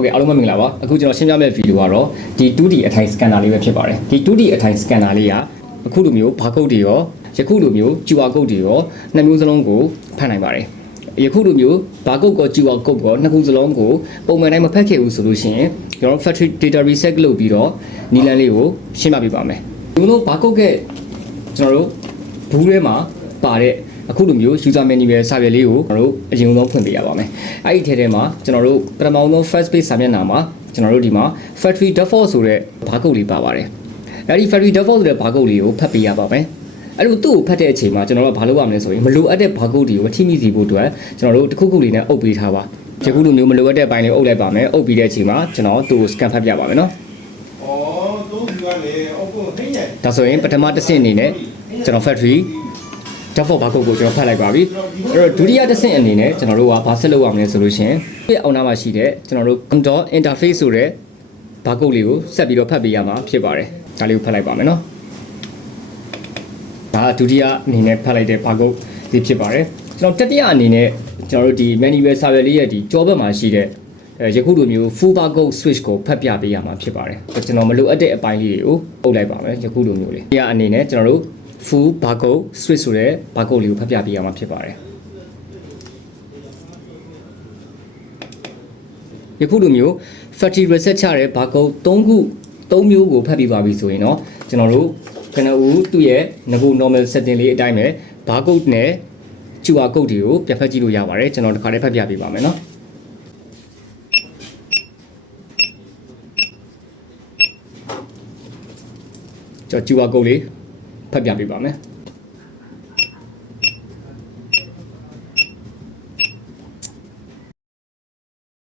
ဟုတ်ကဲ့အားလုံးမင်္ဂလာပါအခုကျွန်တော်ရှင်းပြမယ့်ဗီဒီယိုကတော့ဒီ 2D အထိုင် scanner လေးပဲဖြစ်ပါတယ်ဒီ 2D အထိုင် scanner လေးကအခုလိုမျိုး barcode တွေရောယခုလိုမျိုး QR code တွေရောနှစ်မျိုးစလုံးကိုဖတ်နိုင်ပါတယ်ယခုလိုမျိုး barcode ကို QR code ကိုနှစ်ခုစလုံးကိုပုံမှန်တိုင်းမဖတ်ခဲ့ဘူးဆိုလို့ရှိရင်ကျွန်တော် factory data reset လုပ်ပြီးတော့နီလန်းလေးကိုရှင်းပြပေးပါမယ်ဒီလို barcode ကကျွန်တော်တို့ဘူးထဲမှာပါတဲ့အခုလိုမျိုး user manual စာရွက်လေးကိုကျွန်တော်တို့အရင်ဆုံးဖွင့်ပေးရပါမယ်။အဲ့ဒီထဲမှာကျွန်တော်တို့ပထမဆုံး first page စာမျက်နှာမှာကျွန်တော်တို့ဒီမှာ factory default ဆိုတဲ့ barcode လေးပါပါတယ်။အဲ့ဒီ factory default ဆိုတဲ့ barcode လေးကိုဖတ်ပေးရပါမယ်။အဲ့လိုသူ့ကိုဖတ်တဲ့အချိန်မှာကျွန်တော်တို့ဘာလုပ်ရမလဲဆိုရင်မလိုအပ်တဲ့ barcode တွေကိုမထိမိစေဖို့အတွက်ကျွန်တော်တို့တစ်ခုခုလေးနဲ့အုပ်ပေးထားပါ။ဒီခုလိုမျိုးမလိုအပ်တဲ့ဘိုင်းလေးအုပ်လိုက်ပါမယ်။အုပ်ပြီးတဲ့အချိန်မှာကျွန်တော်သူ့ကို scan ဖတ်ပြပါမယ်နော်။တို့ကလည်းအုပ်ကိုထိနေ။ဒါဆိုရင်ပထမတစ်ဆင့်အနေနဲ့ကျွန်တော် factory default barcode ကိုကျွန်တော်ဖတ်လိုက်ပါပြီအဲ့တော့ဒုတိယတစ်ဆင့်အနေနဲ့ကျွန်တော်တို့ကဘာဆက်လုပ်ရမလဲဆိုလို့ရှိရင်ဒီအောက်နားမှာရှိတဲ့ကျွန်တော်တို့ control interface ဆိုတဲ့ barcode လေးကိုဆက်ပြီးတော့ဖတ်ပေးရမှာဖြစ်ပါတယ်ဒါလေးကိုဖတ်လိုက်ပါမယ်နော်ဒါဒုတိယအနေနဲ့ဖတ်လိုက်တဲ့ barcode လေးဖြစ်ပါတယ်ကျွန်တော်တတိယအနေနဲ့ကျွန်တော်တို့ဒီ manual စာရွက်လေးရဲ့ဒီကြောဘက်မှာရှိတဲ့ယခုလိုမျိုး full barcode switch ကိုဖတ်ပြပေးရမှာဖြစ်ပါတယ်ကျွန်တော်မလိုအပ်တဲ့အပိုင်းလေးတွေကိုအုပ်လိုက်ပါမယ်ယခုလိုမျိုးလေးဒီအနေနဲ့ကျွန်တော်တို့full barcode switch ဆိုတဲ့ barcode လေးကိုဖတ်ပြပေးရမှာဖြစ်ပါတယ်ယခုလိုမျိုး factory reset ချတဲ့ barcode 3မျိုးကိုဖတ်ပြပါပြီဆိုရင်တော့ကျွန်တော်တို့ကနဦးသူ့ရဲ့ငကို normal setting လေးအတိုင်းပဲ barcode နဲ့ QR code တွေကိုပြန်ဖတ်ကြည့်လို့ရပါတယ်ကျွန်တော်တစ်ခါတည်းဖတ်ပြပေးပါမယ်နော်ကျွန်တော် QR code လေးဖတ်ပြပေးပါမယ်